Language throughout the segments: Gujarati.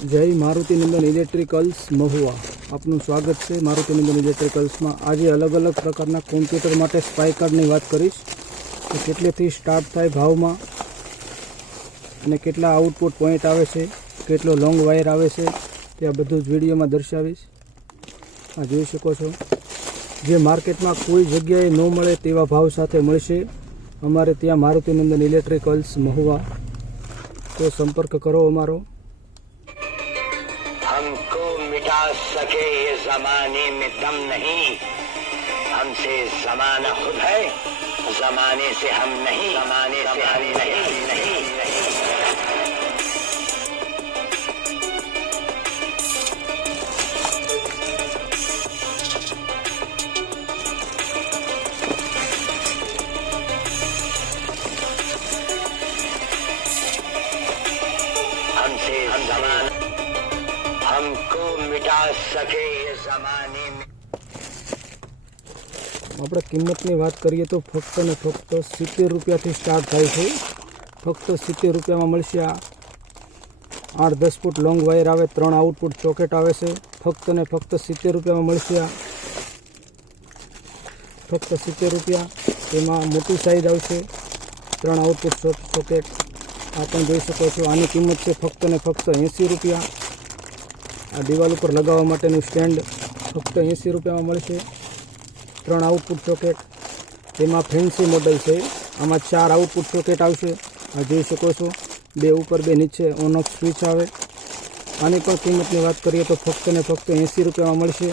જય મારુતિનંદન ઇલેક્ટ્રિકલ્સ મહુવા. આપનું સ્વાગત છે મારુતિનંદન ઇલેક્ટ્રિકલ્સમાં. આજે અલગ અલગ પ્રકારના કોમ્પ્યુટર માટે સ્પાઈકરની વાત કરીશ. કે કેટલેથી સ્ટાર્ટ થાય ભાવમાં? અને કેટલા આઉટપુટ પોઈન્ટ આવે છે? કેટલો લોંગ વાયર આવે છે? તે આ બધું જ વિડીયોમાં દર્શાવીશ. આ જોઈ શકો છો. જે માર્કેટમાં કોઈ જગ્યાએ ન મળે તેવા ભાવ સાથે મળશે. અમારે ત્યાં મારુતિનંદન ઇલેક્ટ્રિકલ્સ મહુવા. તો સંપર્ક કરો અમારો. मिटा सके ये जमाने में दम नहीं हमसे जमाना खुद है जमाने से हम नहीं जमाने से हम नहीं नहीं नहीं हमसे जमाना हमको मिटा सके ये जमाने में આપણે કિંમતની વાત કરીએ તો ફક્ત ને ફક્ત સિત્તેર રૂપિયાથી સ્ટાર્ટ થાય છે ફક્ત સિત્તેર રૂપિયામાં મળશે આ આઠ દસ ફૂટ લોંગ વાયર આવે ત્રણ આઉટપુટ ચોકેટ આવે છે ફક્ત ને ફક્ત સિત્તેર રૂપિયામાં મળશે આ ફક્ત સિત્તેર રૂપિયા એમાં મોટી સાઈઝ આવશે ત્રણ આઉટપુટ ચોકેટ આ પણ જોઈ શકો છો આની કિંમત છે ફક્ત ને ફક્ત એંસી રૂપિયા આ દિવાલ ઉપર લગાવવા માટેનું સ્ટેન્ડ ફક્ત એંસી રૂપિયામાં મળશે. ત્રણ આઉટપુટ સોકેટ તેમાં ફેન્સી મોડલ છે. આમાં ચાર આઉટપુટ સોકેટ આવશે. આ જોઈ શકો છો. બે ઉપર, બે નીચે ઓન ઓફ સ્વિચ આવે. આની પણ કિંમતની વાત કરીએ તો ફક્ત ને ફક્ત એંસી રૂપિયામાં મળશે.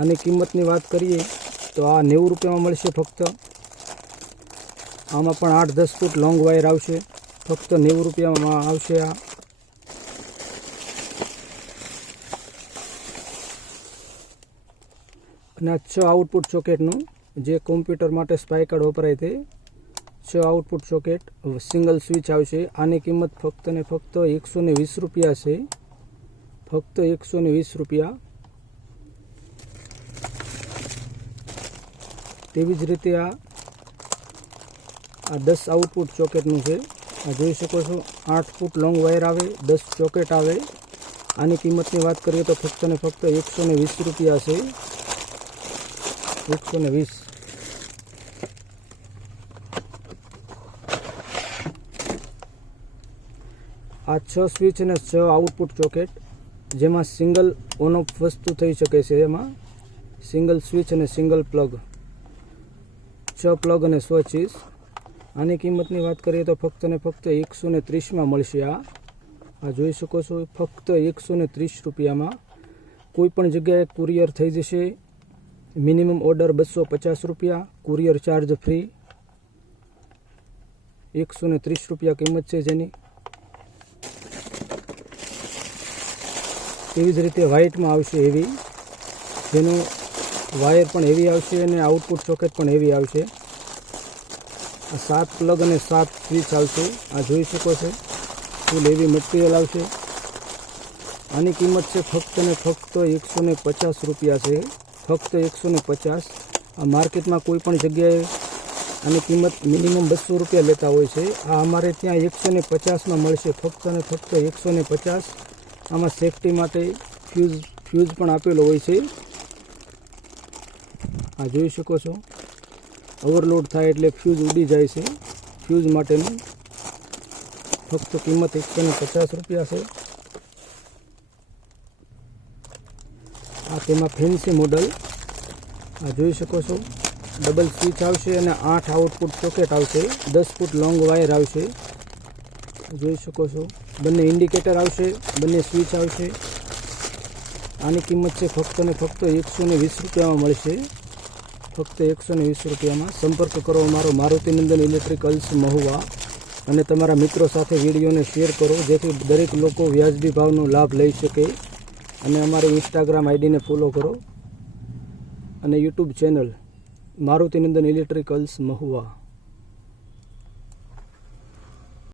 આની કિંમતની વાત કરીએ તો આ નેવું રૂપિયામાં મળશે ફક્ત. આમાં પણ આઠ, દસ ફૂટ લોંગ વાયર આવશે. ફક્ત નેવું રૂપિયામાં આવશે આ. અને આ છ આઉટપુટ સોકેટનું જે કોમ્પ્યુટર માટે સ્પાય વપરાય તે છ આઉટપુટ સોકેટ સિંગલ સ્વિચ આવશે. આની કિંમત ફક્ત ને ફક્ત એકસો ને વીસ રૂપિયા છે. ફક્ત એકસો ને વીસ રૂપિયા. તેવી જ રીતે આ આ દસ આઉટપુટ ચોકેટનું છે. આ જોઈ શકો છો, આઠ ફૂટ લોંગ વાયર આવે, દસ ચોકેટ આવે. આની કિંમતની વાત કરીએ તો ફક્ત ને ફક્ત એકસો ને વીસ રૂપિયા છે. એકસો ને વીસ. આ છ સ્વિચ અને છ આઉટપુટ ચોકેટ જેમાં સિંગલ ઓન ઓફ વસ્તુ થઈ શકે છે એમાં. સિંગલ સ્વિચ અને સિંગલ પ્લગ છ પ્લગ અને સ્વિચીસ આની કિંમતની વાત કરીએ તો ફક્ત ને ફક્ત એકસો ને ત્રીસમાં મળશે આ. આ જોઈ શકો છો, ફક્ત એકસો ને ત્રીસ રૂપિયામાં કોઈ પણ જગ્યાએ કુરિયર થઈ જશે. મિનિમમ ઓર્ડર બસો પચાસ રૂપિયા, કુરિયર ચાર્જ ફ્રી. એકસો ને ત્રીસ રૂપિયા કિંમત છે જેની. એવી જ રીતે વ્હાઇટમાં આવશે એવી. જેનું વાયર પણ એવી આવશે અને આઉટપુટ સોકેટ પણ એવી આવશે. સાત પ્લગ અને સાત સ્વિચ આવશે. આ જોઈ શકો છો. ફૂલ એવી મટીરિયલ આવશે. આની કિંમત છે ફક્ત ને ફક્ત એકસો ને પચાસ રૂપિયા છે. ફક્ત એકસો ને પચાસ. આ માર્કેટમાં કોઈ પણ જગ્યાએ આની કિંમત મિનિમમ બસો રૂપિયા લેતા હોય છે. આ અમારે ત્યાં એકસો ને પચાસમાં મળશે. ફક્ત ને ફક્ત એકસો ને પચાસ. આમાં સેફટી માટે ફ્યુઝ ફ્યુઝ પણ આપેલો હોય છે. આ જોઈ શકો છો. ઓવરલોડ થાય એટલે ફ્યુઝ ઉડી જાય છે. ફ્યુઝ માટેનું ફક્ત કિંમત એકસો પચાસ રૂપિયા છે. આ તેમાં ફેન્સી મોડલ આ જોઈ શકો છો. ડબલ સ્વિચ આવશે અને આઠ આઉટપુટ સોકેટ આવશે. દસ ફૂટ લોંગ વાયર આવશે. જોઈ શકો છો. બંને ઇન્ડિકેટર આવશે. બંને સ્વિચ આવશે. આની કિંમત છે ફક્ત ને ફક્ત એકસો વીસ રૂપિયામાં મળશે. ફક્ત એકસો ને વીસ રૂપિયામાં. સંપર્ક કરો અમારો મારુતિનંદન ઇલેક્ટ્રિકલ્સ મહુવા અને તમારા મિત્રો સાથે વિડીયોને શેર કરો, જેથી દરેક લોકો વ્યાજબી ભાવનો લાભ લઈ શકે. અને અમારી ઇન્સ્ટાગ્રામ આઈડીને ફોલો કરો. અને YouTube channel Marutinandan electricals Mahuva.